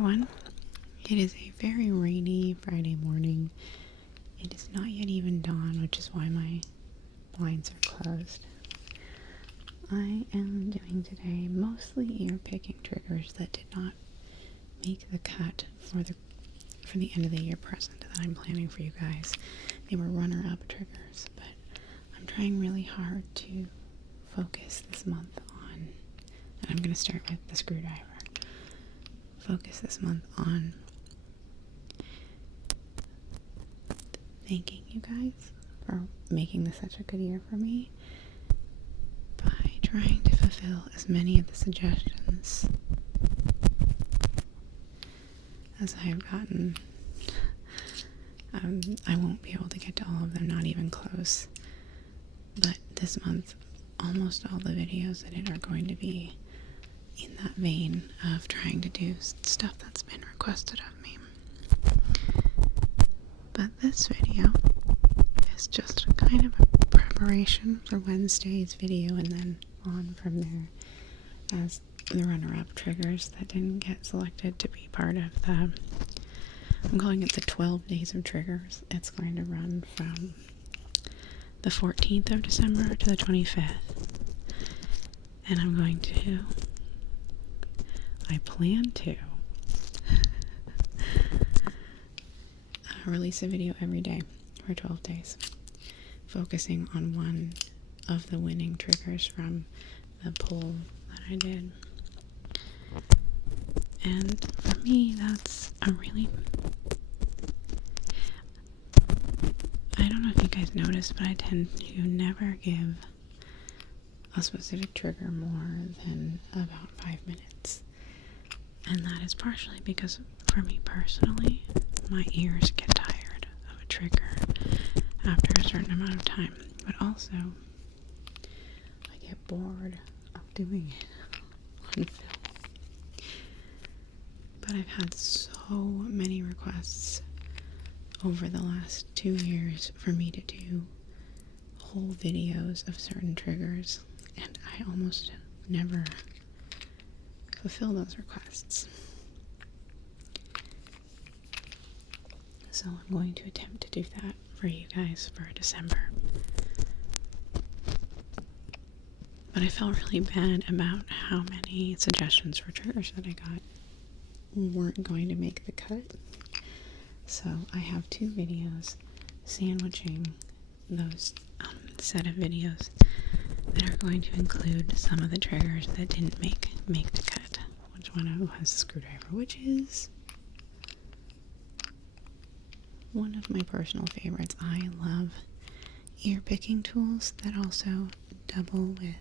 everyone. It is a very rainy Friday morning. It is not yet even dawn, which is why my blinds are closed. I am doing today mostly ear picking triggers that did not make the cut for the end of the year present that I'm planning for you guys. They were runner-up triggers, but I'm trying really hard to focus this month on, and I'm going to start with the screwdriver. Focus this month on thanking you guys for making this such a good year for me by trying to fulfill as many of the suggestions as I have gotten. I won't be able to get to all of them, not even close. But this month, almost all the videos in it are going to be in that vein of trying to do stuff that's been requested of me. But this video is just kind of a preparation for Wednesday's video and then on from there as the runner-up triggers that didn't get selected to be part of the, I'm calling it the 12 days of triggers. It's going to run from the 14th of December to the 25th. And I'm going to, I plan to release a video every day for 12 days, focusing on one of the winning triggers from the poll that I did. And for me, that's a really, I don't know if you guys noticed, but I tend to never give a specific trigger more than about 5 minutes. And that is partially because, for me personally, my ears get tired of a trigger after a certain amount of time. But also, I get bored of doing it on film. But I've had so many requests over the last 2 years for me to do whole videos of certain triggers, and I almost never fulfill those requests. So I'm going to attempt to do that for you guys for December. But I felt really bad about how many suggestions for triggers that I got weren't going to make the cut. So I have 2 videos sandwiching those set of videos that are going to include some of the triggers that didn't make the cut. Which one was the screwdriver, which is one of my personal favorites. I love ear picking tools that also double with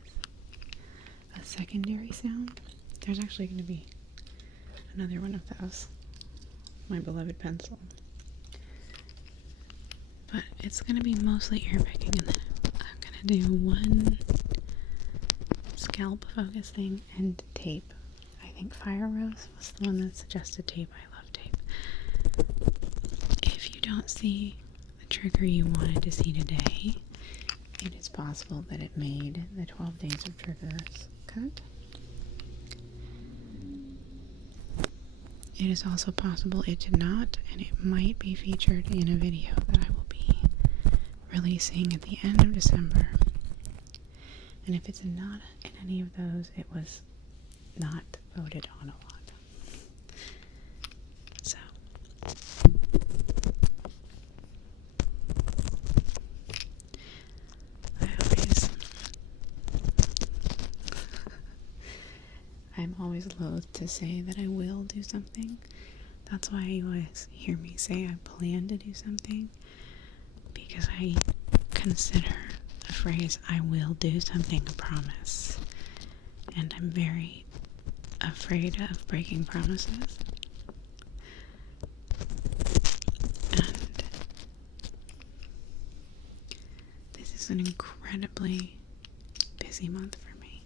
a secondary sound. There's actually going to be another one of those, my beloved pencil. But it's going to be mostly ear picking, and then I'm going to do one scalp focus thing and tape. I think Fire Rose was the one that suggested tape. I love tape. If you don't see the trigger you wanted to see today, it is possible that it made the 12 days of triggers cut. It is also possible it did not, and it might be featured in a video that I will be releasing at the end of December. And if it's not in any of those, it was not voted on a lot. So I'm always loath to say that I will do something. That's why you always hear me say I plan to do something, because I consider the phrase I will do something a promise, and I'm very afraid of breaking promises. And this is an incredibly busy month for me,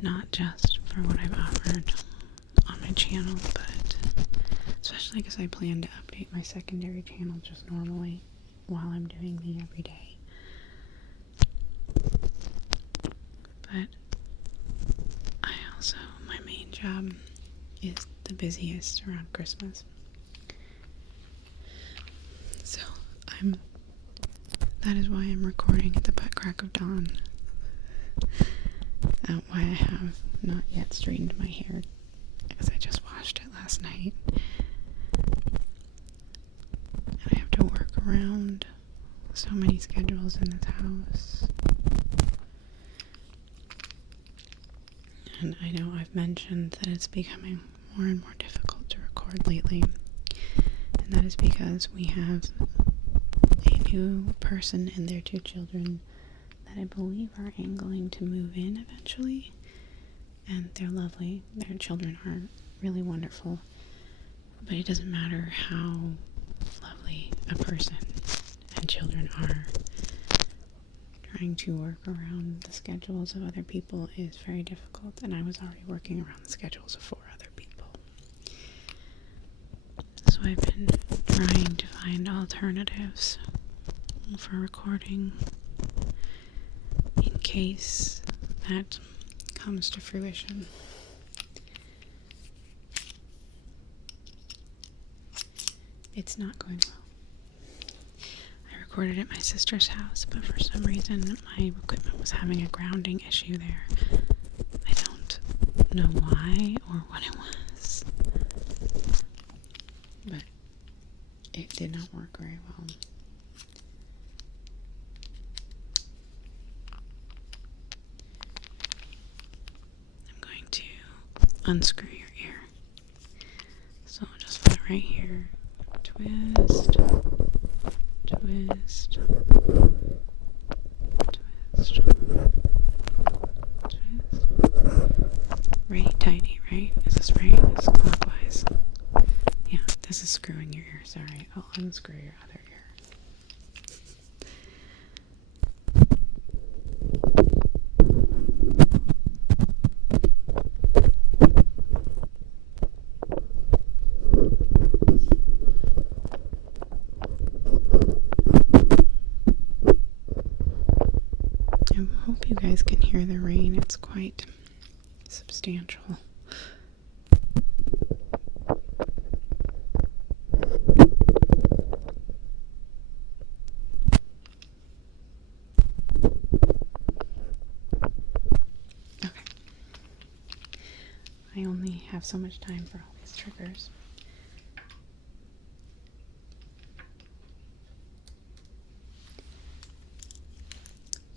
not just for what I've offered on my channel, but especially because I plan to update my secondary channel just normally while I'm doing the everyday. But I also, my main job is the busiest around Christmas. So that is why I'm recording at the butt crack of dawn. Why I have not yet straightened my hair, because I just washed it last night. And I have to work around so many schedules in this house. And I know I've mentioned that it's becoming more and more difficult to record lately. And that is because we have a new person and their 2 children that I believe are angling to move in eventually. And they're lovely. Their children are really wonderful. But it doesn't matter how lovely a person and children are. Trying to work around the schedules of other people is very difficult, and I was already working around the schedules of 4 other people. So I've been trying to find alternatives for recording in case that comes to fruition. It's not going well. I recorded at my sister's house, but for some reason my equipment was having a grounding issue there. I don't know why or what it was, but it did not work very well. I'm going to unscrew your ear. So I'll just put it right here. Twist. Twist. Twist. Twist. Right, tidy, right? Is this right? This is clockwise. Yeah, this is screwing your ear. Sorry. I'll unscrew your other ear. I hope you guys can hear the rain. It's quite substantial. Okay. I only have so much time for all these triggers.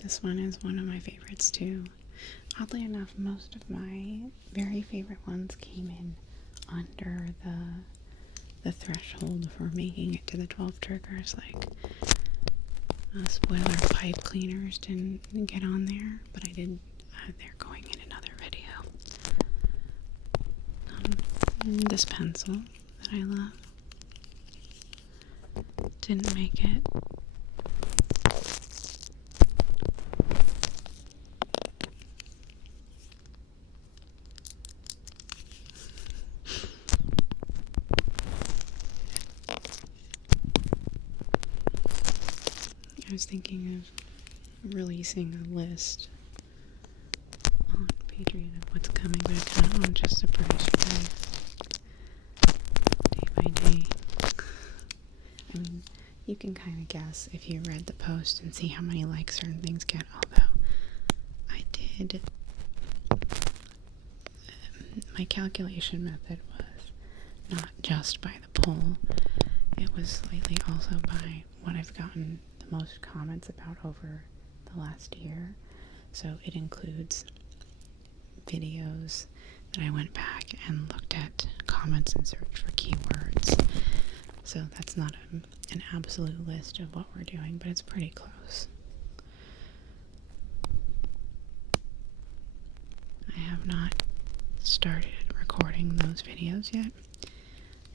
This one is one of my favorites too. Oddly enough, most of my very favorite ones came in under the threshold for making it to the 12 triggers. Like, spoiler, pipe cleaners didn't get on there, but I did. They're going in another video. This pencil that I love didn't make it. I was thinking of releasing a list on Patreon of what's coming, but I kind of want to just surprise you guys day by day. I mean, you can kind of guess if you read the post and see how many likes certain things get, although I did, my calculation method was not just by the poll, it was slightly also by what I've gotten the most comments about over the last year. So it includes videos that I went back and looked at comments and searched for keywords. So that's not an absolute list of what we're doing, but it's pretty close. I have not started recording those videos yet,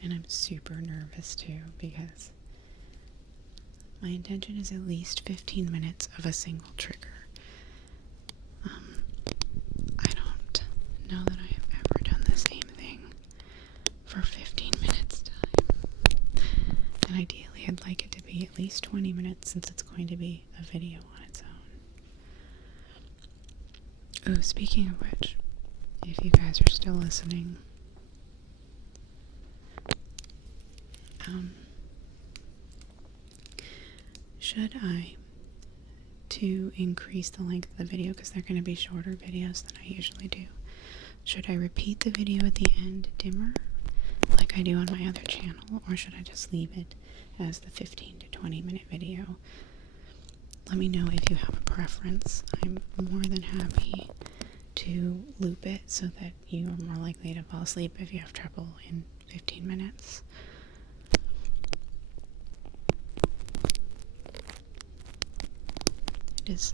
and I'm super nervous too, because my intention is at least 15 minutes of a single trigger. I don't know that I have ever done the same thing for 15 minutes time. And ideally I'd like it to be at least 20 minutes, since it's going to be a video on its own. Ooh, speaking of which, if you guys are still listening, should I, to increase the length of the video, because they're going to be shorter videos than I usually do, should I repeat the video at the end dimmer, like I do on my other channel, or should I just leave it as the 15 to 20 minute video? Let me know if you have a preference. I'm more than happy to loop it so that you are more likely to fall asleep if you have trouble in 15 minutes. It is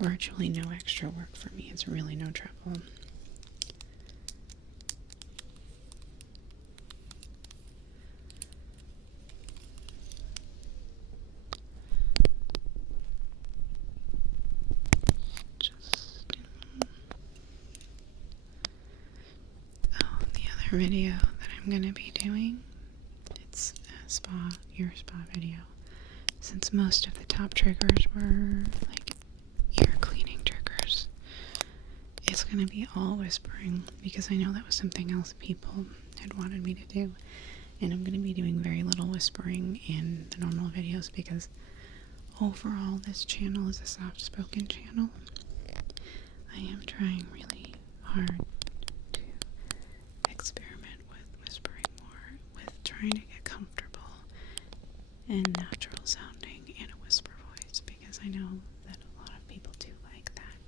virtually no extra work for me. It's really no trouble. Video that I'm going to be doing, it's a ear spa video. Since most of the top triggers were like ear cleaning triggers, it's going to be all whispering because I know that was something else people had wanted me to do, and I'm going to be doing very little whispering in the normal videos because overall this channel is a soft-spoken channel. I am trying really hard experiment with whispering more, with trying to get comfortable and natural sounding in a whisper voice, because I know that a lot of people do like that.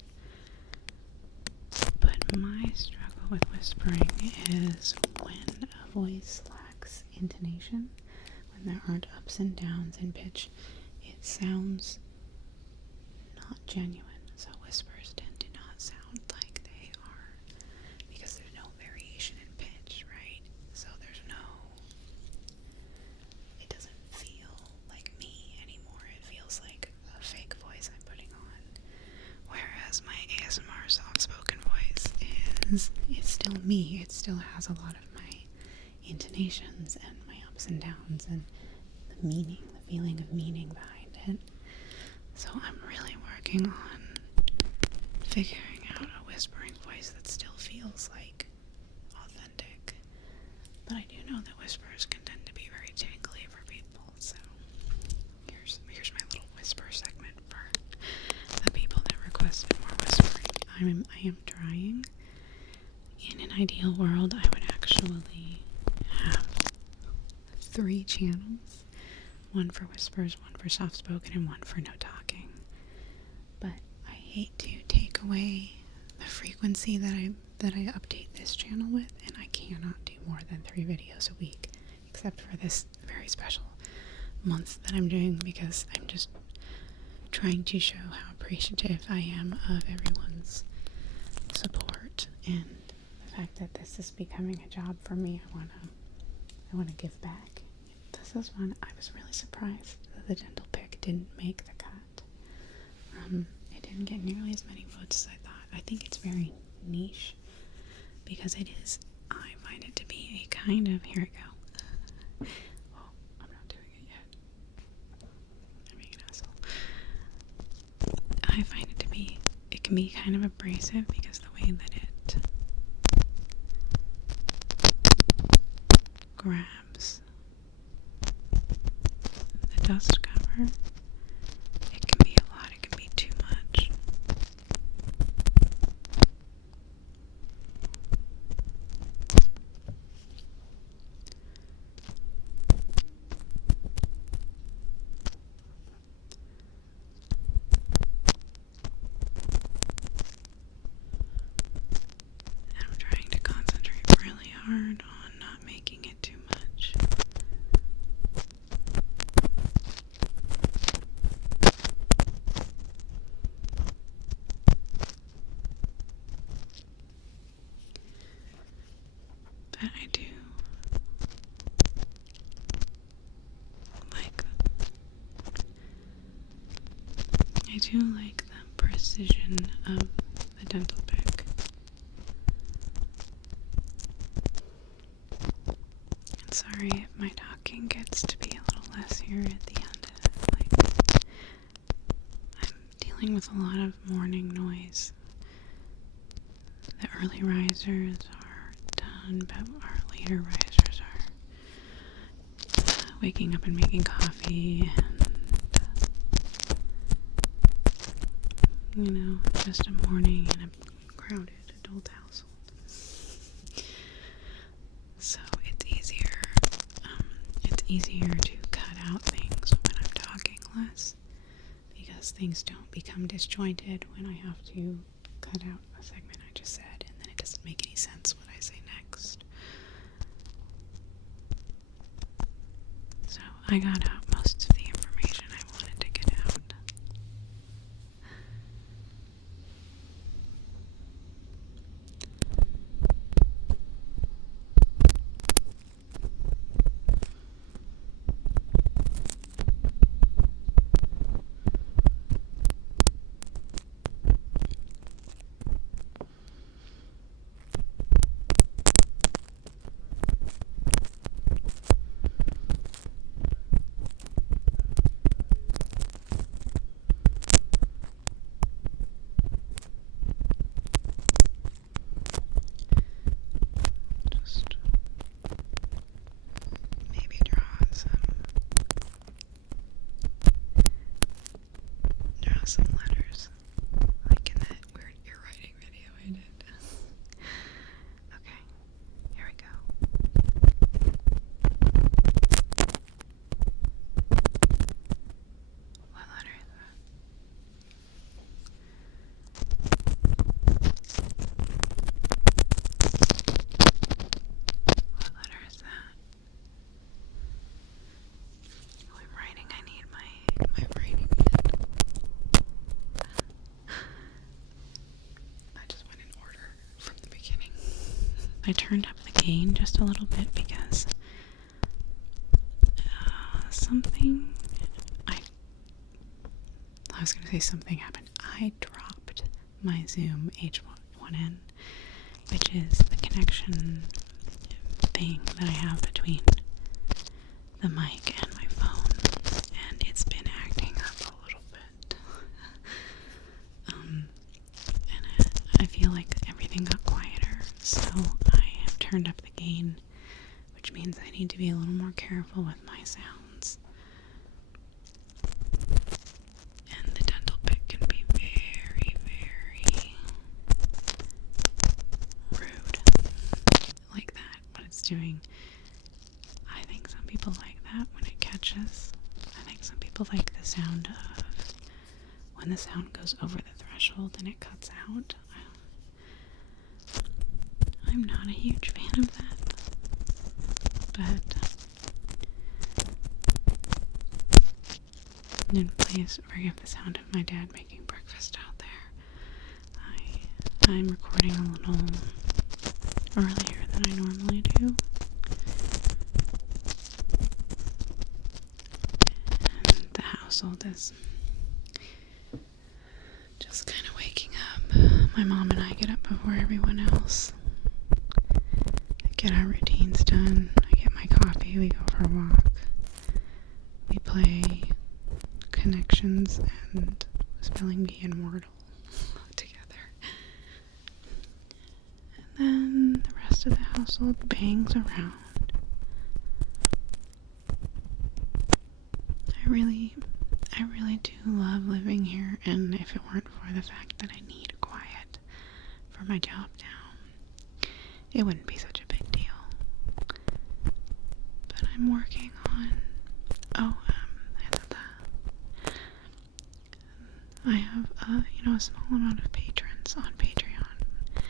But my struggle with whispering is when a voice lacks intonation, when there aren't ups and downs in pitch, it sounds not genuine. So whispers tend to not sound like they are, because there's no variation in pitch, right? So it doesn't feel like me anymore. It feels like a fake voice I'm putting on. Whereas my ASMR soft-spoken voice it's still me. It still has a lot of my intonations and my ups and downs and the meaning, the feeling of meaning behind it. So I'm really working on figuring out a whispering voice that still feels like authentic. But I do know that whispers can tend to be very tingly for people, so here's my little whisper segment for the people that requested more whispering. I am trying. In an ideal world, I would actually have 3 channels. One for whispers, one for soft-spoken, and one for no talking. But I hate to take away the frequency that I update this channel with, and I cannot do more than 3 videos a week, except for this very special month that I'm doing, because I'm just trying to show how appreciative I am of everyone's support and the fact that this is becoming a job for me. I wanna give back. This is one I was really surprised that the dental pick didn't make the cut. It didn't get nearly as many votes as I thought. I think it's very niche because it is. I find it to be a kind of, here it go. Oh, I'm not doing it yet. I'm being an asshole. I find it can be kind of abrasive because the way that it grabs the dust cover, it can be a lot, it can be too much. And I'm trying to concentrate really hard on not making it too much. But I do like the precision of the dental pick. And sorry if my talking gets to be a little less here at the end. I'm dealing with a lot of morning noise. The early risers are done, but our later risers are waking up and making coffee and, just a morning in a crowded adult household. So it's easier to cut out things when I'm talking less, because things don't become disjointed when I have to cut out a segment I just said, and then it doesn't make any sense what I say next. So I got out most of the information I wanted to get out. Some letters, like in that weird ear writing video I did. Okay, here we go. What letter is that? What letter is that? Oh, I'm writing. I need my writing pad. I turned up the gain just a little bit because I was going to say something happened. I dropped my Zoom H1N, which is the connection thing that I have between the mic and my phone, and it's been acting up a little bit. And I feel like everything got quieter, so I have turned up the gain, which means I need to be a little more careful with my sounds. And the dental pick can be very, very rude, like that, what it's doing. I think some people like that when it catches. I think some people like the sound of when the sound goes over the threshold and it cuts out. I'm not a huge fan of that, but and please forgive the sound of my dad making breakfast out there. I'm recording a little earlier than I normally do, and the household is just kind of waking up. My mom and I get up before everyone else. Get our routines done. I get my coffee, we go for a walk. We play Connections and Spelling Bee and Wordle together. And then the rest of the household bangs around. I really do love living here, and if it weren't for the fact that I need quiet for my job now, it wouldn't be such a big deal. But I'm working on, I have, a small amount of patrons on Patreon,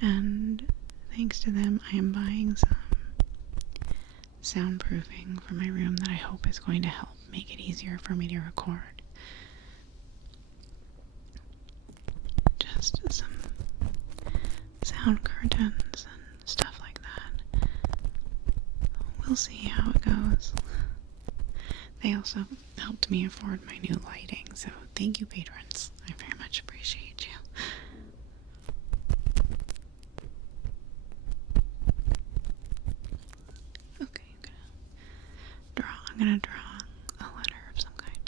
and thanks to them, I am buying some soundproofing for my room that I hope is going to help make it easier for me to record. Just some sound curtains and stuff like that. We'll see how it goes. They also helped me afford my new lighting, so thank you, patrons. I very much appreciate you. Okay, I'm gonna draw a letter of some kind,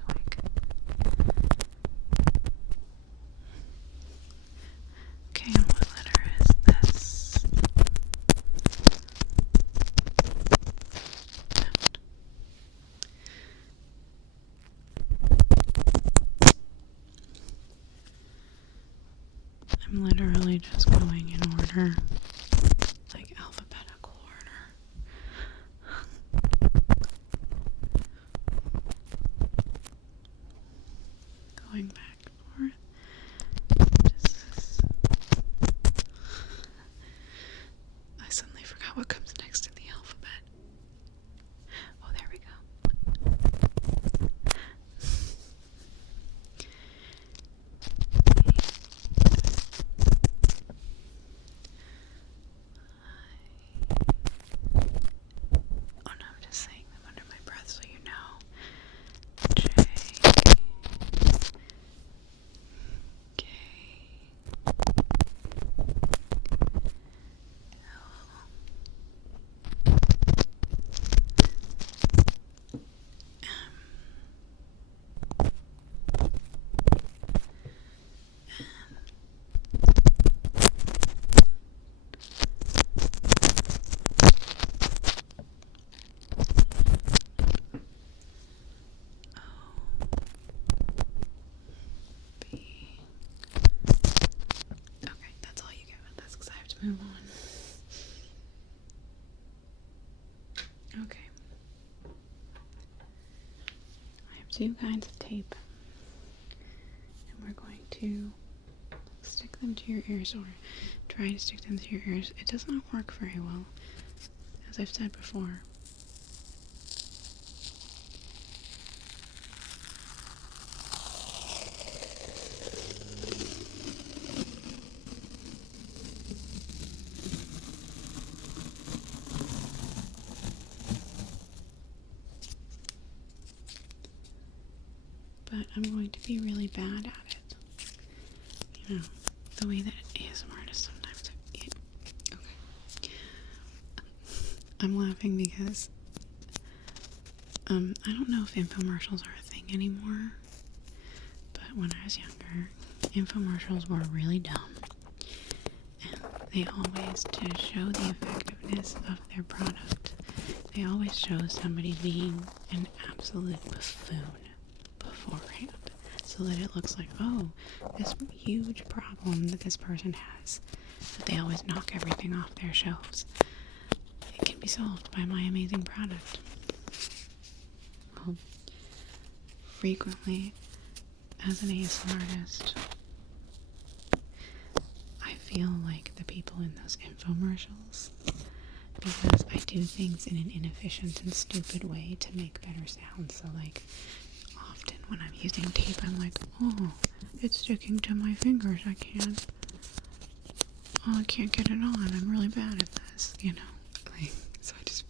okay, and what letter is this? order. Like alphabetical order. Going back and forth. I suddenly forgot what comes next in the alphabet. Oh, there we go. Oh no, I'm just saying them under my breath so you know. J, K, B. Okay, that's all you get with this because I have to move on. Okay. I have two kinds of tape. And we're going to stick them to your ears, or try to stick them to your ears. It does not work very well, as I've said before. But I'm going to be really bad at it. You know, the way that ASMR artists sometimes. Okay. I'm laughing because I don't know if infomercials are a thing anymore, but when I was younger, infomercials were really dumb. And they always, to show the effectiveness of their product, they always show somebody being an absolute buffoon beforehand, so that it looks like, oh, this huge problem that this person has, that they always knock everything off their shelves, it can be solved by my amazing product. Well, frequently, as an ASMR artist, I feel like the people in those infomercials, because I do things in an inefficient and stupid way to make better sounds. So like, often when I'm using tape, I'm like, oh, it's sticking to my fingers, I can't get it on, I'm really bad at this, you know, like, so I just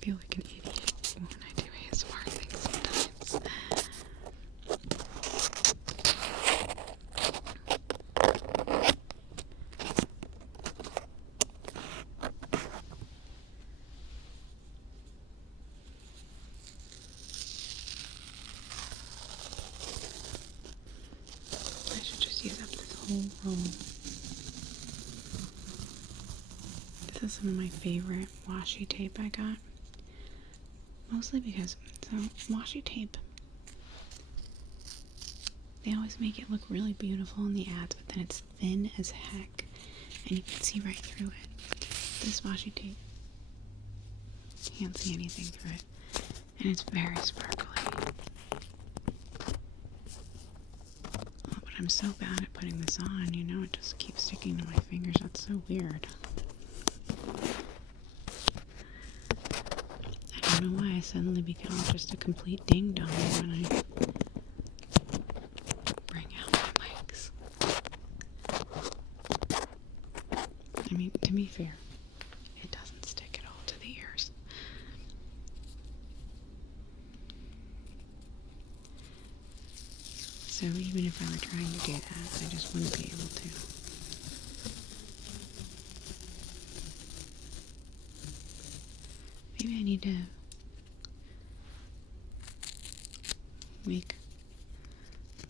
feel like an idiot when I do ASMR things sometimes. I should just use up this whole roll. This is some of my favorite washi tape I got. Mostly because, so washi tape, they always make it look really beautiful in the ads, but then it's thin as heck, and you can see right through it. This washi tape, can't see anything through it, and it's very sparkly. Oh, but I'm so bad at putting this on, you know, it just keeps sticking to my fingers. That's so weird. I don't know why I suddenly become just a complete ding-dong when I bring out my mics. I mean, to be fair, it doesn't stick at all to the ears. So even if I were trying to do that, I just wouldn't be able to. Maybe I need to make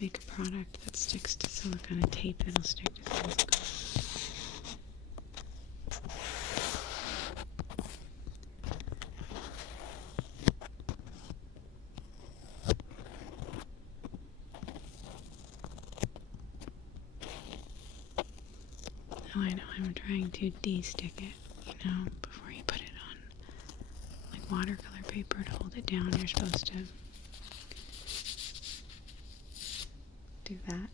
a product that sticks to silicone, a tape that'll stick to silicone. I know. I'm trying to de-stick it, before you put it on, like watercolor paper to hold it down. You're supposed to do that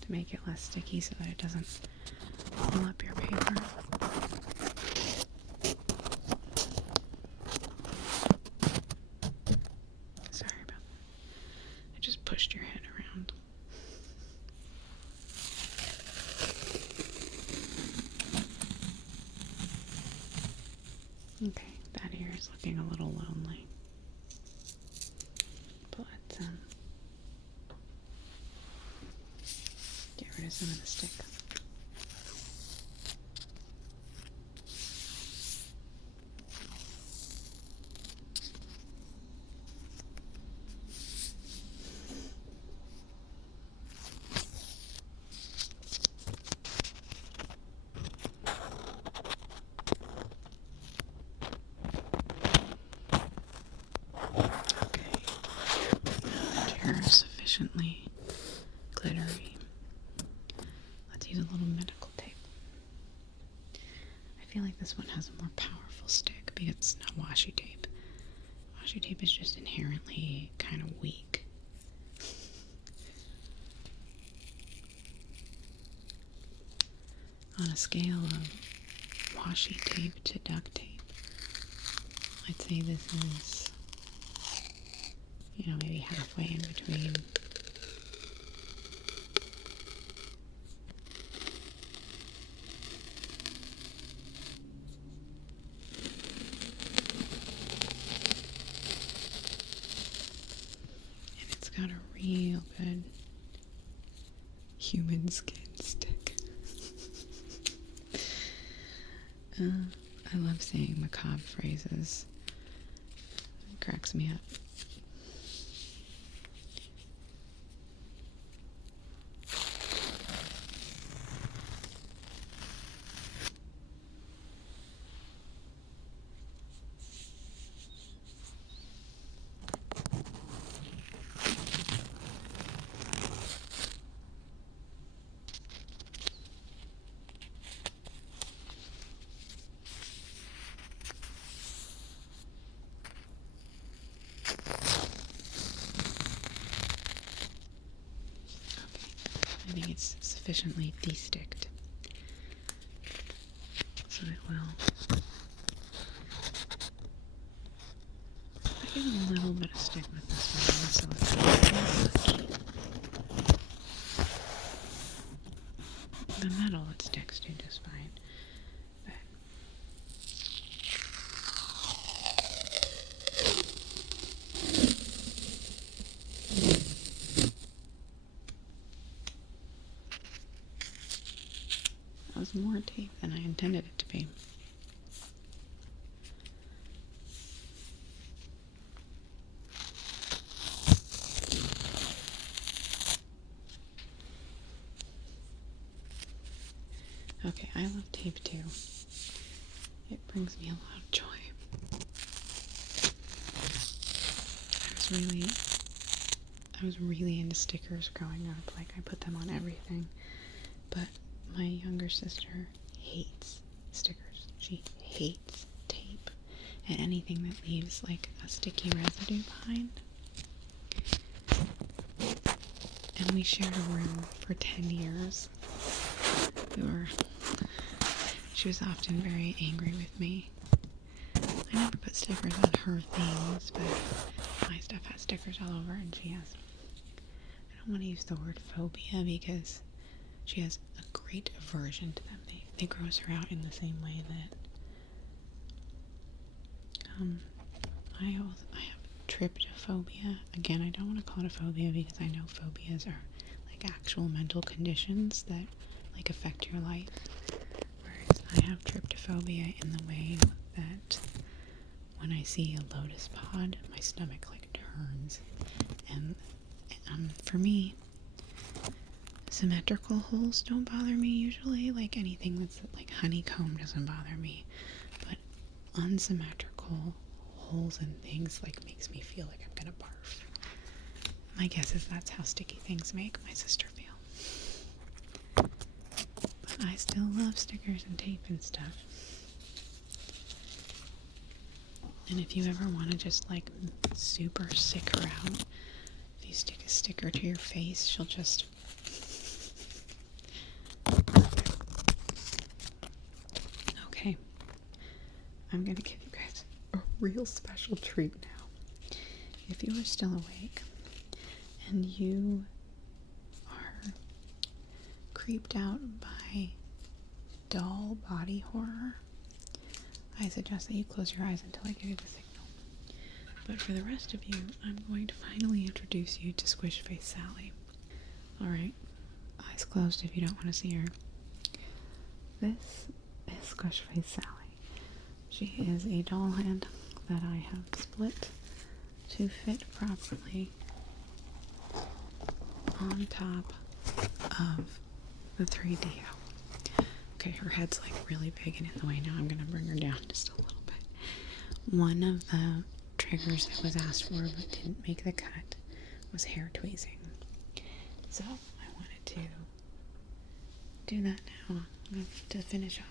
to make it less sticky so that it doesn't pull up your paper. Sorry about that. I just pushed your head around. Okay, that ear is looking a little lonely. But get rid of some of the stick. Sufficiently glittery. Let's use a little medical tape. I feel like this one has a more powerful stick because it's not washi tape. Washi tape is just inherently kind of weak. On a scale of washi tape to duct tape, I'd say this is, maybe halfway in between. And it's got a real good human skin stick. I love saying macabre phrases. It cracks me up. I think it's sufficiently de-sticked, so it will. I give a little bit of stick with this one, so it's not much. The metal it sticks to just fine. That was more tape than I intended it to be. Okay, I love tape too. It brings me a lot of joy. I was really into stickers growing up. Like, I put them on everything. But my younger sister hates stickers. She hates tape and anything that leaves like a sticky residue behind. And we shared a room for 10 years. She was often very angry with me. I never put stickers on her things, but my stuff has stickers all over, and she has, I don't want to use the word phobia because she has a great aversion to them. They gross her out in the same way that I have tryptophobia. Again, I don't want to call it a phobia because I know phobias are like actual mental conditions that like affect your life. Whereas I have tryptophobia in the way that when I see a lotus pod, my stomach like turns. And for me, symmetrical holes don't bother me usually. Like anything that's like honeycomb doesn't bother me. But unsymmetrical holes and things like makes me feel like I'm gonna barf. My guess is that's how sticky things make my sister feel. I still love stickers and tape and stuff. And if you ever want to just like super sick her out, if you stick a sticker to your face, she'll just... Okay. I'm gonna give you guys a real special treat now. If you are still awake and you are creeped out by doll body horror, I suggest that you close your eyes until I give you the signal. But for the rest of you, I'm going to finally introduce you to Squish-Face Sally. Alright, eyes closed if you don't want to see her. This is Squish-Face Sally. She is a doll hand that I have split to fit properly on top of the 3DO. Okay, her head's like really big and in the way now. I'm gonna bring her down just a little bit. One of the triggers that was asked for but didn't make the cut was hair tweezing. So I wanted to do that now to finish off.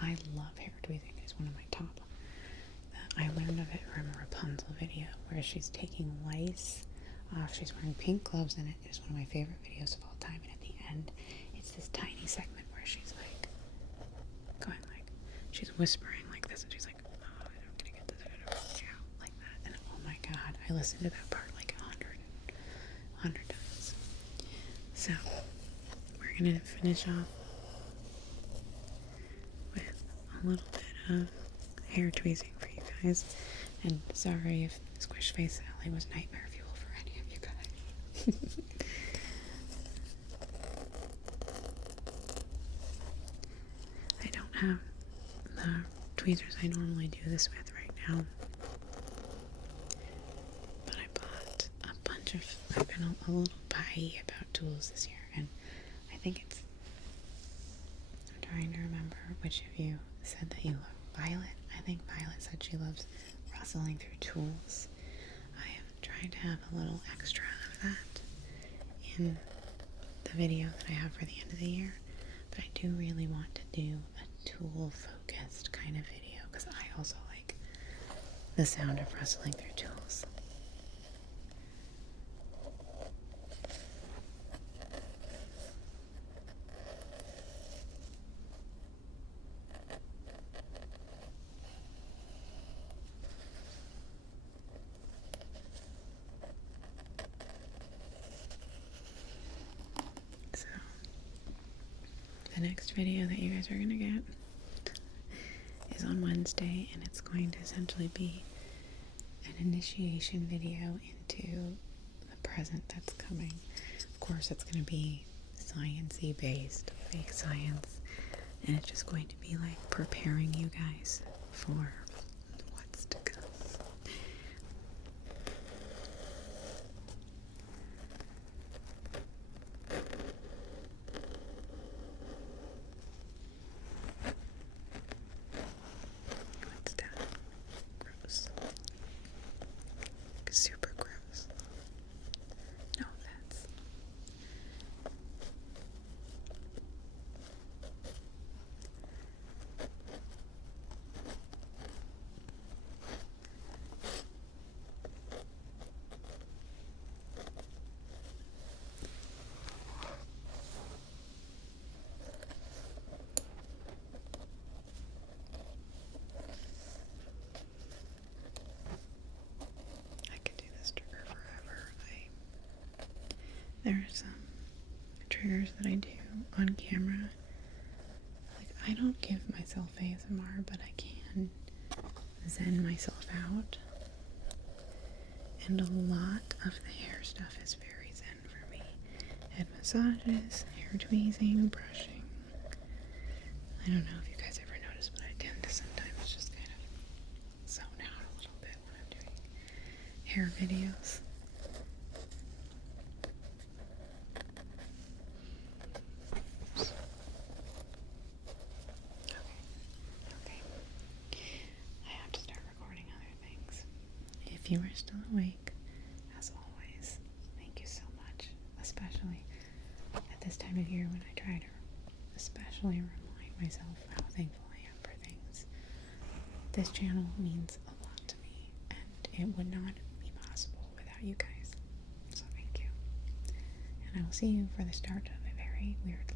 I love hair tweezing. It's one of my top. I learned of it from a Rapunzel video where she's taking lice off. She's wearing pink gloves in it. It is one of my favorite videos of all time. And at the end, it's this tiny segment where she's like going like, she's whispering like this, and she's like, oh, I'm gonna get this out like that. And oh my god, I listened to that part like 100 times. So we're gonna finish off with a little bit of hair tweezing for you guys. And sorry if Squish-Face Sally was nightmare fuel for any of you guys. I don't have the tweezers I normally do this with right now, but I bought a bunch of, I've been a little pie about tools this year, and I think it's, I'm trying to remember which of you said that you love Violet. I think Violet said she loves rustling through tools. I am trying to have a little extra of that in the video that I have for the end of the year, but I do really want to do a tool focused kind of video because I also like the sound of rustling through tools. The next video that you guys are going to get is on Wednesday, and it's going to essentially be an initiation video into the present that's coming. Of course, it's going to be science-y based, fake science, and it's just going to be like preparing you guys for what's to come. Super gross. No, that's... There are some triggers that I do on camera. Like, I don't give myself ASMR, but I can zen myself out. And a lot of the hair stuff is very zen for me. Head massages, hair tweezing, brushing. I don't know if you guys ever notice, but I tend to sometimes just kind of zone out a little bit when I'm doing hair videos. If you are still awake, as always, thank you so much, especially at this time of year when I try to especially remind myself how thankful I am for things. This channel means a lot to me, and it would not be possible without you guys. So thank you. And I will see you for the start of a very weird